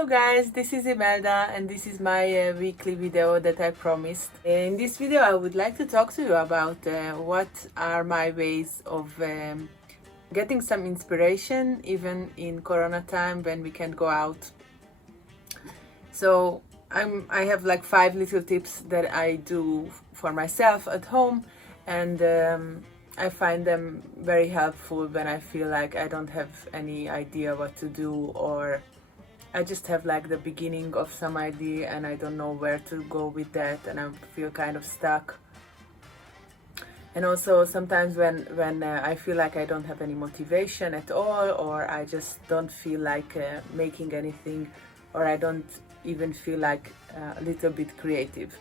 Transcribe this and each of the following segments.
Hello guys, this is Imelda and this is my weekly video that I promised. In this video I would like to talk to you about what are my ways of getting some inspiration even in Corona time when we can't go out. So I have like 5 little tips that I do for myself at home, and I find them very helpful when I feel like I don't have any idea what to do, or I just have like the beginning of some idea and I don't know where to go with that and I feel kind of stuck. And also sometimes when I feel like I don't have any motivation at all, or I just don't feel like making anything, or I don't even feel like a little bit creative.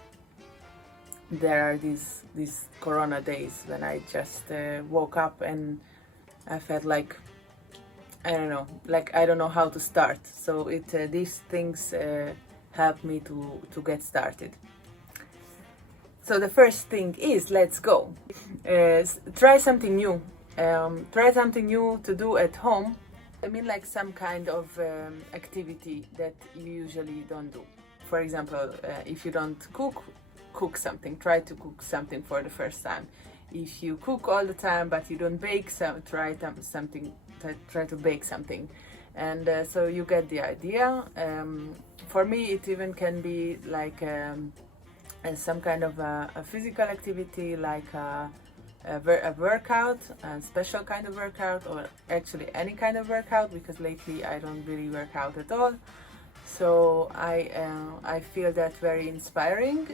There are these Corona days when I just woke up and I felt like I don't know how to start. So these things help me to get started. So the first thing is, let's go. Try something new. Try something new to do at home. I mean, like some kind of activity that you usually don't do. For example, if you don't cook something. Try to cook something for the first time. If you cook all the time but you don't bake, try to bake something. And so you get the idea. For me, it even can be like some kind of a physical activity, like a workout, a special kind of workout, or actually any kind of workout, because lately I don't really work out at all. So I feel that very inspiring,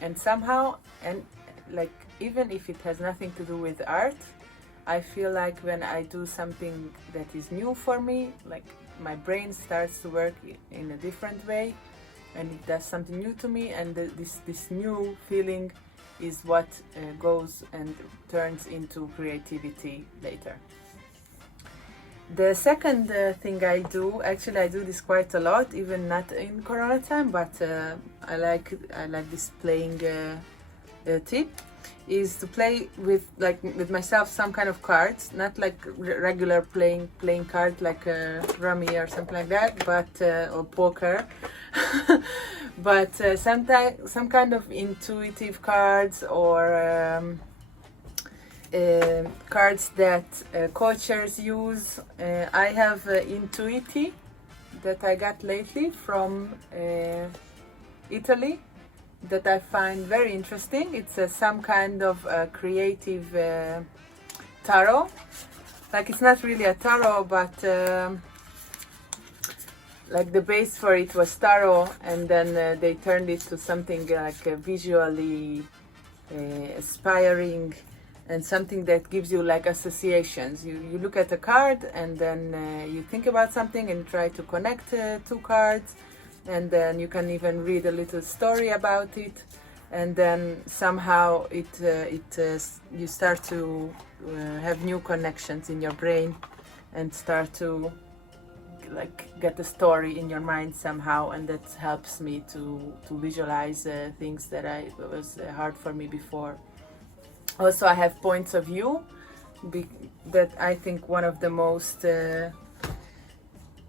and somehow, and like even if it has nothing to do with art, I feel like when I do something that is new for me, like my brain starts to work in a different way, and it does something new to me, and this new feeling is what goes and turns into creativity later. The second thing I do, actually I do this quite a lot, even not in Corona time, but I like this playing tip, is to play with myself some kind of cards, not like regular playing cards like rummy or something like that, but or poker, but sometimes some kind of intuitive cards, or cards that coaches use. I have Intuiti that I got lately from Italy, that I find very interesting. It's some kind of creative tarot. Like, it's not really a tarot, but like the base for it was tarot, and then they turned it to something like visually aspiring, and something that gives you like associations. You look at a card, and then you think about something and try to connect two cards, and then you can even read a little story about it, and then somehow you start to have new connections in your brain, and start to like get a story in your mind somehow, and that helps me to visualize things that was hard for me before. Also, I have points of view, that I think one of the most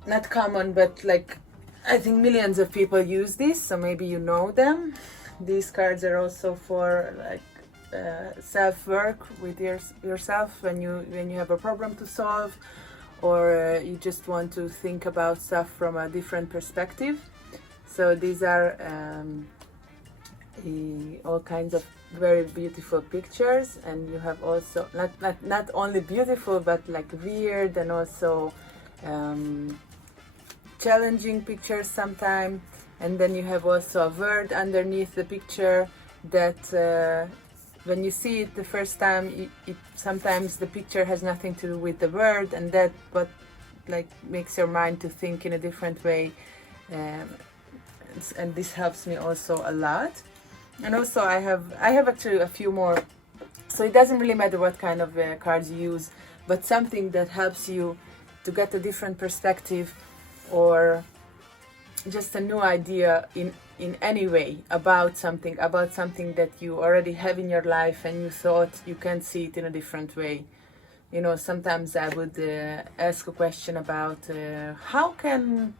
not common, but like I think millions of people use this, so maybe you know them. These cards are also for like self-work with yourself when you have a problem to solve, or you just want to think about stuff from a different perspective. So these are all kinds of very beautiful pictures, and you have also not only beautiful, but like weird, and also challenging pictures sometimes. And then you have also a word underneath the picture that when you see it the first time, sometimes the picture has nothing to do with the word, and that what like makes your mind to think in a different way, and this helps me also a lot. And also I have actually a few more, so it doesn't really matter what kind of cards you use, but something that helps you to get a different perspective, or just a new idea in any way about something that you already have in your life, and you thought you can see it in a different way. Sometimes I would ask a question about how can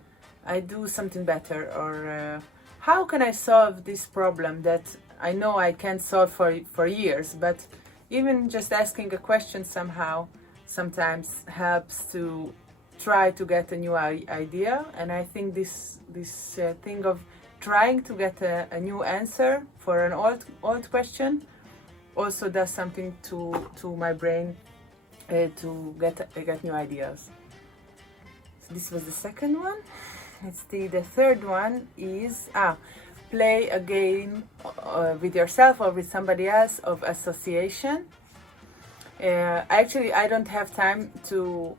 I do something better, or how can I solve this problem that I know I can't solve for years, but even just asking a question somehow sometimes helps to try to get a new idea. And I think this thing of trying to get a new answer for an old question also does something to my brain to get new ideas. So this was the second one. The third one is play a game with yourself or with somebody else of association. Actually, I don't have time to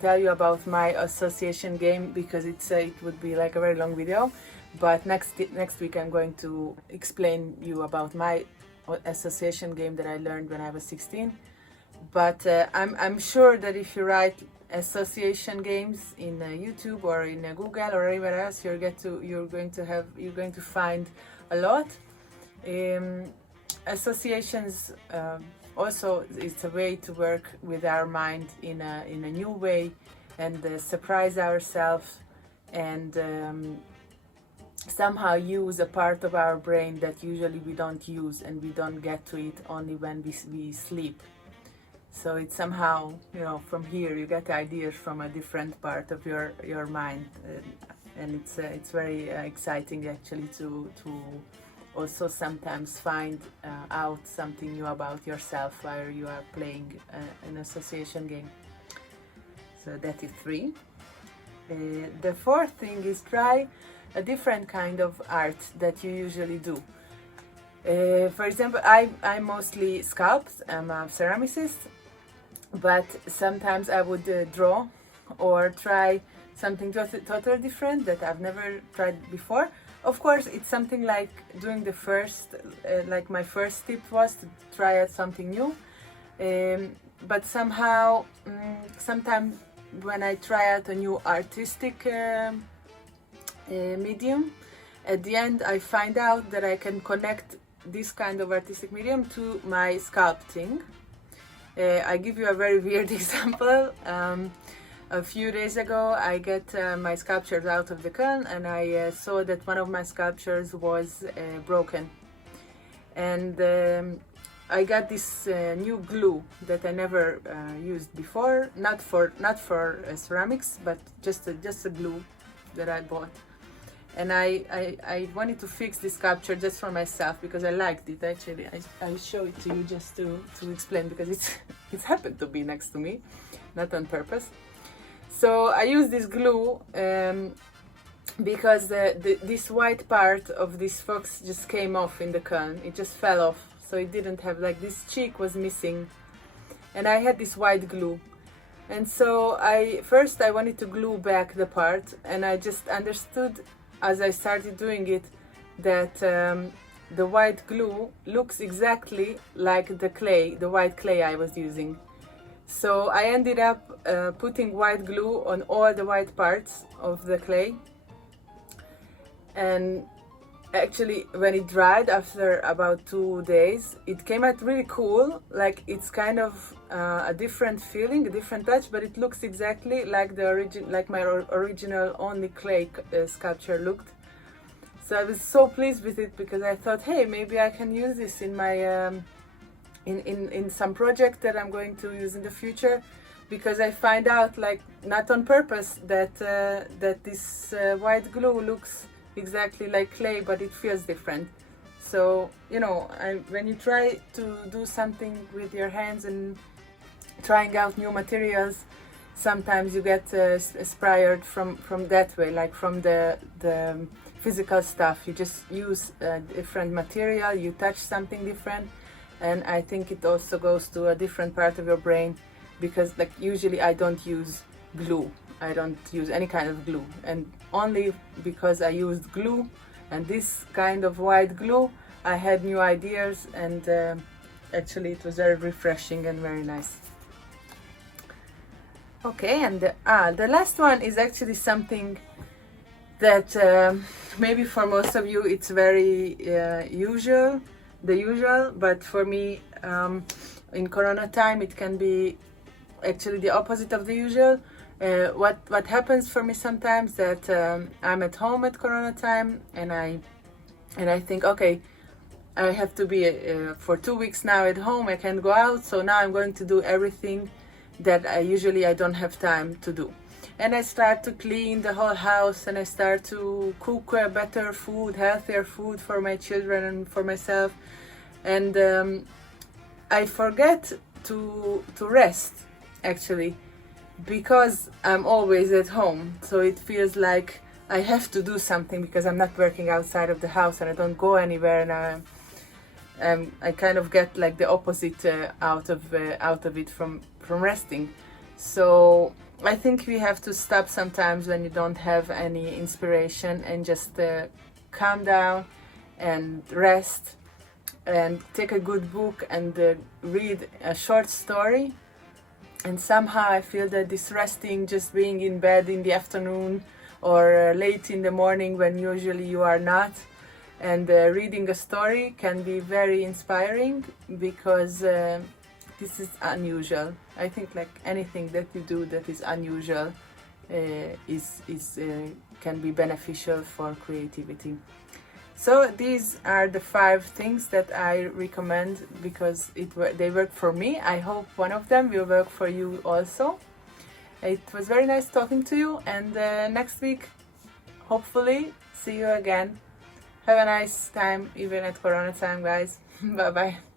tell you about my association game because it would be like a very long video. But next week I'm going to explain you about my association game that I learned when I was 16. But I'm sure that if you write association games in YouTube or in Google or anywhere else, you're going to find a lot. Associations also, it's a way to work with our mind in a new way and surprise ourselves and somehow use a part of our brain that usually we don't use, and we don't get to it only when we sleep. So it's somehow, from here you get ideas from a different part of your mind, and it's very exciting actually to also sometimes find out something new about yourself while you are playing an association game. So that is 3. The fourth thing is try a different kind of art that you usually do. For example, I mostly sculpt. I'm a ceramicist, but sometimes I would draw or try something totally different that I've never tried before. Of course, it's something like doing the first, like my first tip was to try out something new. But somehow, sometimes when I try out a new artistic medium, at the end I find out that I can connect this kind of artistic medium to my sculpting. I give you a very weird example. A few days ago I get my sculptures out of the kiln, and I saw that one of my sculptures was broken, and I got this new glue that I never used before, not for ceramics, but just a glue that I bought. And I wanted to fix this sculpture just for myself because I liked it. Actually, I show it to you just to explain, because it's happened to be next to me, not on purpose. So I used this glue because this white part of this fox just came off in the kiln. It just fell off, so it didn't have, like, this cheek was missing, and I had this white glue. And so I wanted to glue back the part, and I just understood as I started doing it that the white glue looks exactly like the white clay I was using. So I ended up putting white glue on all the white parts of the clay, and actually when it dried after about 2 days, it came out really cool. Like, it's kind of a different feeling, a different touch, but it looks exactly like my original only clay sculpture looked. So I was so pleased with it, because I thought, hey, maybe I can use this in my in some project that I'm going to use in the future, because I find out, like, not on purpose, that this white glue looks exactly like clay, but it feels different. So when you try to do something with your hands and trying out new materials, sometimes you get inspired from that way, like from the physical stuff. You just use a different material, you touch something different, and I think it also goes to a different part of your brain, because, like, usually I don't use glue. I don't use any kind of glue, and only because I used glue and this kind of white glue, I had new ideas, and actually it was very refreshing and very nice. Okay, and the last one is actually something that maybe for most of you it's very usual, but for me in Corona time it can be actually the opposite of the usual. What happens for me sometimes that I'm at home at Corona time, and I think, okay, I have to be for 2 weeks now at home. I can't go out, so now I'm going to do everything that I don't have time to do. And I start to clean the whole house, and I start to cook better food, healthier food for my children and for myself. And I forget to rest, actually, because I'm always at home. So it feels like I have to do something because I'm not working outside of the house and I don't go anywhere, and I kind of get like the opposite out of it from resting. So I think we have to stop sometimes when you don't have any inspiration and just calm down and rest and take a good book and read a short story. And somehow I feel that this resting, just being in bed in the afternoon or late in the morning when usually you are not, and reading a story can be very inspiring, because this is unusual. I think like anything that you do that is unusual can be beneficial for creativity. So these are the 5 things that I recommend because they work for me. I hope one of them will work for you also. It was very nice talking to you, and next week, hopefully, see you again. Have a nice time, even at Corona time, guys. Bye bye.